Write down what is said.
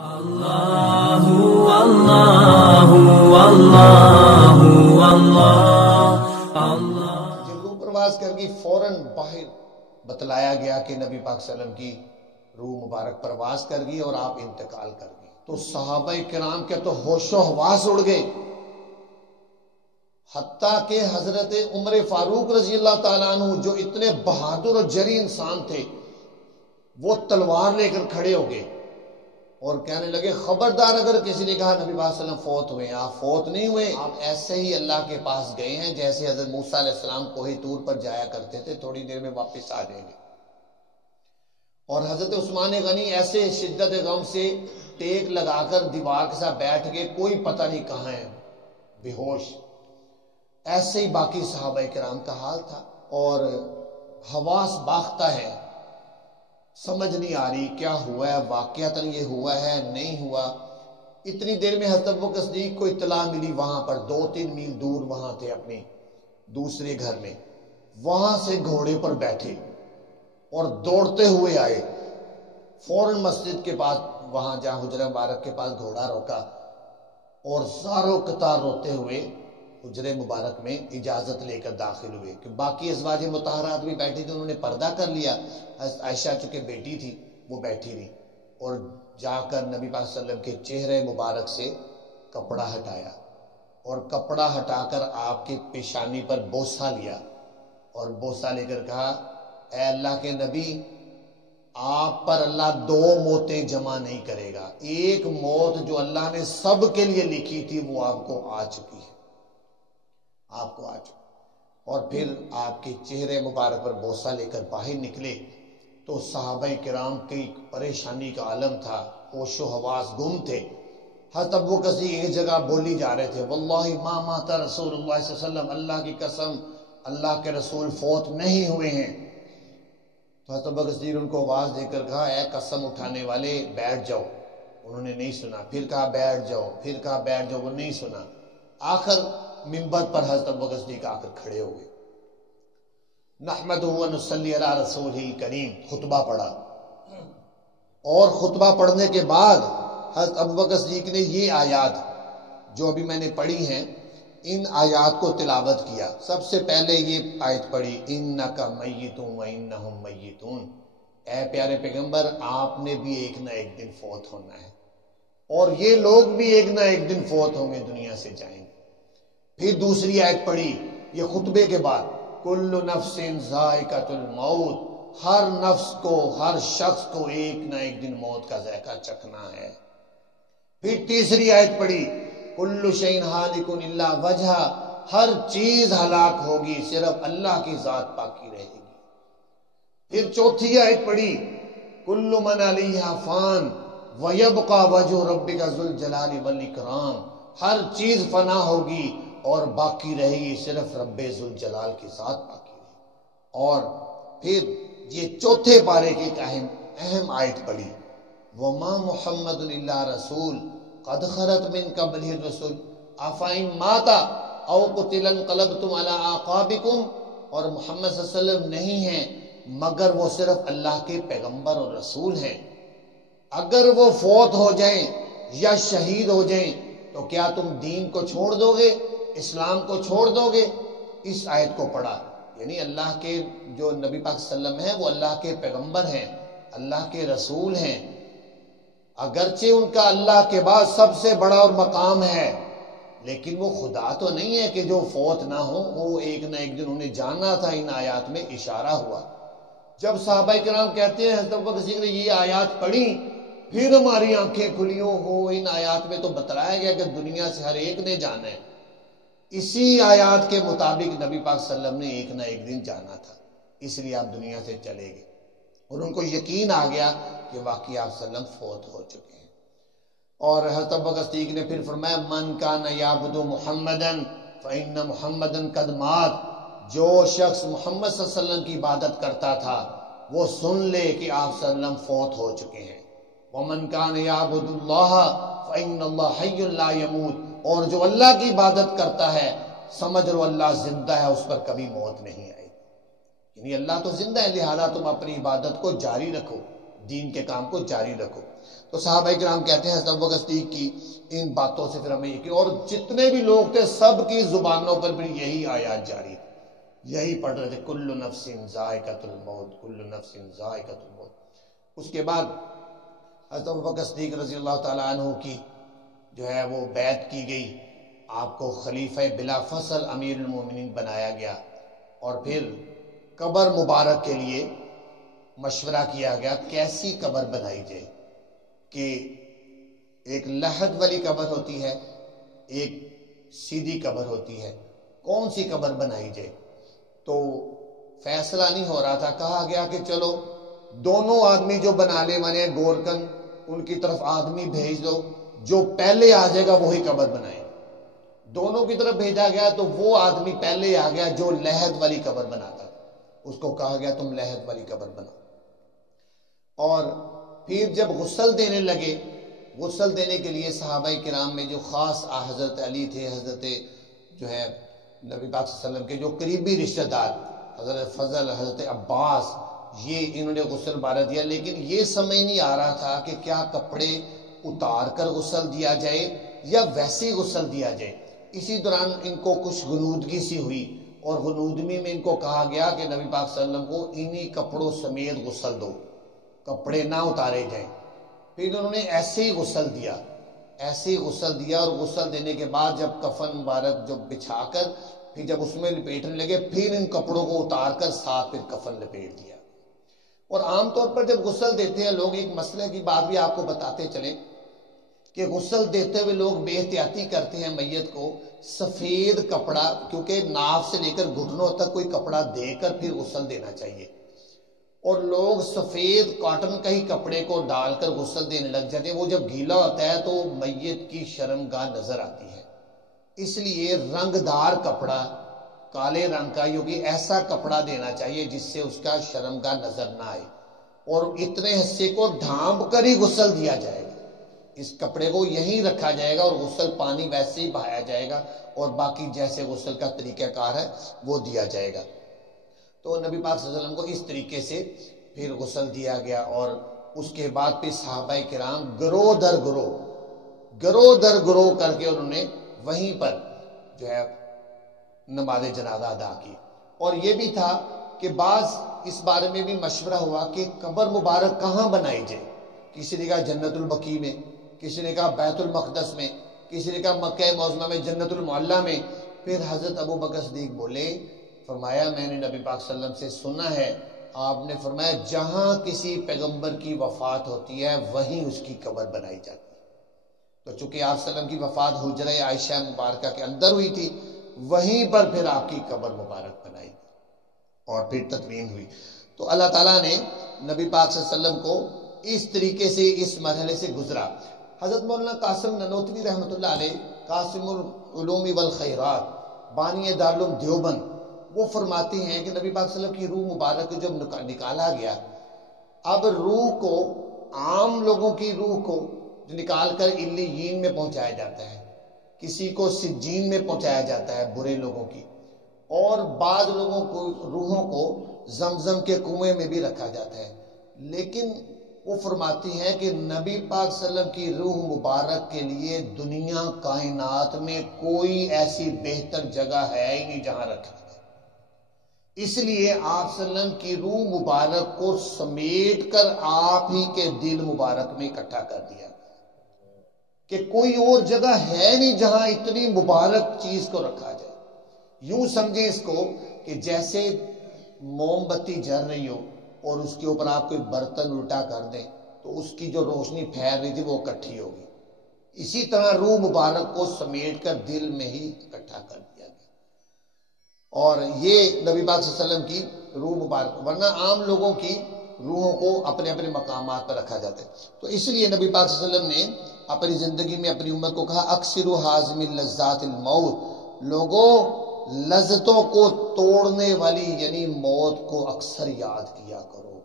جب روح پرواز کر گئی فوراً باہر بتلایا گیا کہ نبی پاک صلی اللہ علیہ وسلم کی روح مبارک پرواز کر گئی اور آپ انتقال کر گئی، تو صحابہ کرام کے تو ہوش و حواس اڑ گئے، حتیٰ کہ حضرت عمر فاروق رضی اللہ تعالیٰ عنہ جو اتنے بہادر اور جری انسان تھے، وہ تلوار لے کر کھڑے ہو گئے اور کہنے لگے خبردار اگر کسی نے کہا نبی پاک صلی اللہ علیہ وسلم فوت ہوئے ہیں، آپ فوت نہیں ہوئے، آپ ایسے ہی اللہ کے پاس گئے ہیں جیسے حضرت موسیٰ علیہ السلام کوہ طور پر جایا کرتے تھے، تھوڑی دیر میں واپس آ جائیں گے۔ اور حضرت عثمان غنی ایسے شدت غم سے ٹیک لگا کر دیوار کے ساتھ بیٹھ گئے، کوئی پتہ نہیں کہاں ہے، بے ہوش۔ ایسے ہی باقی صحابہ کرام کا حال تھا، اور حواس باختہ ہے، سمجھ نہیں آ رہی کیا ہوا ہے، واقعتاً یہ ہوا ہے نہیں ہوا۔ اتنی دیر میں حضرت ابوبکر صدیق کو اطلاع ملی، وہاں پر 2-3 میل دور وہاں تھے اپنے دوسرے گھر میں، وہاں سے گھوڑے پر بیٹھے اور دوڑتے ہوئے آئے، فوراً مسجد کے پاس وہاں جہاں حجرہ مبارک کے پاس گھوڑا روکا اور زاروں قطار روتے ہوئے حجرہ مبارک میں اجازت لے کر داخل ہوئے، کہ باقی ازواج مطہرات بھی بیٹھی تھی، انہوں نے پردہ کر لیا، عائشہ چونکہ بیٹی تھی وہ بیٹھی رہی، اور جا کر نبی پاک صلی اللہ علیہ وسلم کے چہرے مبارک سے کپڑا ہٹایا اور کپڑا ہٹا کر آپ کی پیشانی پر بوسہ لیا اور بوسہ لے کر کہا اے اللہ کے نبی، آپ پر اللہ 2 موتیں جمع نہیں کرے گا، ایک موت جو اللہ نے سب کے لیے لکھی تھی وہ آپ کو آ چکی ہے، آپ کو آ چکی۔ اور پھر آپ کے چہرے مبارک پر بوسہ لے کر باہر نکلے تو صحابہ کرام کی پریشانی کا عالم تھا، ہوش و حواس گم تھے۔ حضرت ابوبکر صدیق ایک جگہ بولی جا رہے تھے واللہ ما مات رسول اللہ صلی اللہ علیہ وسلم، اللہ کی قسم اللہ کے رسول فوت نہیں ہوئے ہیں۔ تو حضرت ابوبکر صدیق ان کو آواز دے کر کہا اے قسم اٹھانے والے بیٹھ جاؤ، انہوں نے نہیں سنا، پھر کہا بیٹھ جاؤ، پھر کہا بیٹھ جاؤ، وہ نہیں سنا۔ آخر منبر پر حضرت ابوبکر صدیق آ کر کھڑے ہو گئے، نحمدہ و نصلی علی رسولہ الکریم، خطبہ پڑھا، اور خطبہ پڑھنے کے بعد حضرت ابوبکر صدیق نے یہ آیات جو ابھی میں نے پڑھی ہیں ان آیات کو تلاوت کیا۔ سب سے پہلے یہ آیت پڑھی انک میت و انہم میتون، اے پیارے پیغمبر آپ نے بھی ایک نہ ایک دن فوت ہونا ہے اور یہ لوگ بھی ایک نہ ایک دن فوت ہوں گے، دنیا سے جائیں گے۔ پھر دوسری آیت پڑھی یہ خطبے کے بعد کل نفس ذائقۃ الموت، ہر نفس کو ہر شخص کو ایک نہ ایک دن موت کا ذائقہ چکھنا ہے۔ پھر تیسری آیت پڑھی کل شیء ہالک الا وجہہ، ہر چیز ہلاک ہوگی صرف اللہ کی ذات باقی رہے گی۔ پھر چوتھی آیت پڑھی کل من علیہا فان ویبقى وجہ ربک ذو الجلال والاکرام، ہر چیز فنا ہوگی اور باقی رہے گی صرف رب ذوالجلال کی ذات باقی رہے گی۔ اور پھر یہ چوتھے پارے کی اہم آیت پڑھی وما محمد الا رسول قد خلت من قبلہ الرسل افإن مات او قتل انقلبتم علی اعقابکم، اور محمد صلی اللہ علیہ وسلم نہیں ہیں مگر وہ صرف اللہ کے پیغمبر اور رسول ہیں، اگر وہ فوت ہو جائیں یا شہید ہو جائیں تو کیا تم دین کو چھوڑ دو گے، اسلام کو چھوڑ دو گے؟ اس آیت کو پڑھا، یعنی اللہ کے جو نبی پاک صلی اللہ علیہ وسلم ہیں وہ اللہ کے پیغمبر ہیں، اللہ کے رسول ہیں، اگرچہ ان کا اللہ کے بعد سب سے بڑا اور مقام ہے، لیکن وہ خدا تو نہیں ہے کہ جو فوت نہ ہو، وہ ایک نہ ایک دن انہیں جاننا تھا۔ ان آیات میں اشارہ ہوا۔ جب صحابہ کرام کہتے ہیں حضرت ابوبکر صدیق نے یہ آیات پڑھی پھر ہماری آنکھیں کھلیوں ہو، ان آیات میں تو بتلایا گیا کہ دنیا سے ہر ایک نے جانا ہے، اسی آیات کے مطابق نبی پاک صلی اللہ علیہ وسلم نے ایک نہ ایک دن جانا تھا، اس لیے آپ دنیا سے چلے گئے، اور ان کو یقین آ گیا کہ واقعی آپ صلی اللہ علیہ وسلم فوت ہو چکے ہیں۔ اور حضرت ابوبکر صدیق نے پھر فرمایا من کان یعبد محمدا فإن محمدا قد مات، جو شخص محمد صلی اللہ علیہ وسلم کی عبادت کرتا تھا وہ سن لے کہ آپ صلی اللہ علیہ وسلم فوت ہو چکے ہیں۔ ومن کان یعبد اللہ فإن اللہ حی لا یموت، اور جو اللہ کی عبادت کرتا ہے سمجھ لو اللہ زندہ ہے، اس پر کبھی موت نہیں آئے گی، یعنی اللہ تو زندہ ہے، لہذا تم اپنی عبادت کو جاری رکھو، دین کے کام کو جاری رکھو۔ تو صحابہ کرام کہتے ہیں حضرت ابوبکر صدیق کی ان باتوں سے پھر ہمیں یقین، اور جتنے بھی لوگ تھے سب کی زبانوں پر بھی یہی آیات جاری تھی، یہی پڑھ رہے تھے، کل نفس ذائقۃ الموت، کل نفس ذائقۃ الموت۔ اس کے بعد حضرت ابوبکر صدیق رضی اللہ تعالیٰ عنہ کی جو ہے وہ بیعت کی گئی، آپ کو خلیفہ بلا فصل امیر المومنین بنایا گیا، اور پھر قبر مبارک کے لیے مشورہ کیا گیا کیسی قبر بنائی جائے، کہ ایک لحد والی قبر ہوتی ہے، ایک سیدھی قبر ہوتی ہے، کون سی قبر بنائی جائے؟ تو فیصلہ نہیں ہو رہا تھا، کہا گیا کہ چلو دونوں آدمی جو بنانے والے ہیں گورکن، ان کی طرف آدمی بھیج دو، جو پہلے آ جائے گا وہی قبر بنائے۔ دونوں کی طرف بھیجا گیا تو وہ آدمی پہلے آ گیا جو لحد والی قبر بناتا تھا، اس کو کہا گیا تم لحد والی قبر بناؤ۔ اور پھر جب غسل دینے لگے، غسل دینے کے لیے صحابہ کرام میں جو خاص حضرت علی تھے، حضرت جو ہے نبی پاک صلی اللہ علیہ وسلم کے جو قریبی رشتہ دار، حضرت فضل، حضرت عباس، یہ انہوں نے غسل بارہ دیا، لیکن یہ سمجھ نہیں آ رہا تھا کہ کیا کپڑے اتار کر غسل دیا جائے یا ویسے ہی غسل دیا جائے۔ اسی دوران ان کو کچھ غنودگی سی ہوئی، اور غنودگی میں ان کو کہا گیا کہ نبی پاک صلی اللہ علیہ وسلم کو انہی کپڑوں سمیت غسل دو، کپڑے نہ اتارے جائیں۔ پھر انہوں نے ایسے ہی غسل دیا، ایسے ہی غسل دیا، اور غسل دینے کے بعد جب کفن مبارک جو بچھا کر پھر جب اس میں لپیٹنے لگے، پھر ان کپڑوں کو اتار کر ساتھ پھر کفن لپیٹ دیا۔ اور عام طور پر جب غسل دیتے ہیں لوگ، ایک مسئلے کی بات بھی آپ کو بتاتے چلیں کہ غسل دیتے ہوئے لوگ بے احتیاطی کرتے ہیں میت کو سفید کپڑا، کیونکہ ناف سے لے کر گھٹنوں تک کوئی کپڑا دے کر پھر غسل دینا چاہیے، اور لوگ سفید کاٹن کا ہی کپڑے کو ڈال کر غسل دینے لگ جاتے ہیں۔ وہ جب گیلا ہوتا ہے تو میت کی شرمگاہ نظر آتی ہے، اس لیے رنگ دار کپڑا، کالے رنگ کا، کیونکہ ایسا کپڑا دینا چاہیے جس سے اس کا شرمگاہ نظر نہ آئے، اور اتنے حصے کو ڈھانپ کر ہی غسل دیا جائے گا۔ اس کپڑے کو یہیں رکھا جائے گا اور غسل پانی ویسے ہی بہایا جائے گا، اور باقی جیسے غسل کا طریقہ کار ہے وہ دیا جائے گا۔ تو نبی پاک صلی اللہ علیہ وسلم کو اس طریقے سے پھر غسل دیا گیا، اور اس کے بعد پھر صحابہ کرام گروہ در گروہ کر کے انہوں نے وہیں پر جو ہے نماز جنازہ ادا کی۔ اور یہ بھی تھا کہ بعض اس بارے میں بھی مشورہ ہوا کہ قبر مبارک کہاں بنائی جائے، کسی نے کہا جنت البقیع میں، کسی نے کہا بیت المقدس میں، کسی نے کہا مکہ معظمہ میں جنت المعلیٰ میں۔ پھر حضرت ابوبکر صدیق بولے، فرمایا میں نے نبی پاک صلی اللہ علیہ وسلم سے سنا ہے، آپ نے فرمایا جہاں کسی پیغمبر کی وفات ہوتی ہے وہیں اس کی قبر بنائی جاتی ہے۔ تو چونکہ آپ صلی اللہ علیہ وسلم کی وفات حجرہ عائشہ مبارکہ کے اندر ہوئی تھی، وہیں پر پھر آپ کی قبر مبارک بنائی اور پھر تدفین ہوئی۔ تو اللہ تعالیٰ نے نبی پاک صلی اللہ علیہ وسلم کو اس طریقے سے اس مرحلے سے گزرا۔ حضرت مولانا قاسم ننوتوی رحمۃ اللہ علیہ، قاسم العلوم والخیرات، بانی دارالعلوم دیوبند، وہ فرماتے ہیں کہ نبی پاک صلی اللہ علیہ وسلم کی روح مبارک جب نکالا گیا، اب روح کو، عام لوگوں کی روح کو نکال کر علیین میں پہنچایا جاتا ہے، کسی کو سجین میں پہنچایا جاتا ہے برے لوگوں کی، اور بعض لوگوں کو روحوں کو زمزم کے کنویں میں بھی رکھا جاتا ہے۔ لیکن وہ فرماتی ہیں کہ نبی پاک صلی اللہ علیہ وسلم کی روح مبارک کے لیے دنیا کائنات میں کوئی ایسی بہتر جگہ ہے ہی نہیں جہاں رکھا جائے، اس لیے آپ صلی اللہ علیہ وسلم کی روح مبارک کو سمیٹ کر آپ ہی کے دل مبارک میں اکٹھا کر دیا کہ کوئی اور جگہ ہے نہیں جہاں اتنی مبارک چیز کو رکھا جائے۔ یوں سمجھیں اس کو کہ جیسے موم بتی جل رہی ہو اور اس کے اوپر آپ کوئی برتن الٹا کر دیں تو اس کی جو روشنی پھیل رہی تھی وہ اکٹھی ہوگی، اسی طرح روح مبارک کو سمیٹ کر دل میں ہی اکٹھا کر دیا گیا۔ اور یہ نبی پاک صلی اللہ علیہ وسلم کی روح مبارک، ورنہ عام لوگوں کی روحوں کو اپنے اپنے مقامات پر رکھا جاتا ہے۔ تو اس لیے نبی پاک صلی اللہ علیہ وسلم نے اپنی زندگی میں اپنی امت کو کہا اکثروا حازم اللذات الموت، لوگوں لذتوں کو توڑنے والی یعنی موت کو اکثر یاد کیا کرو،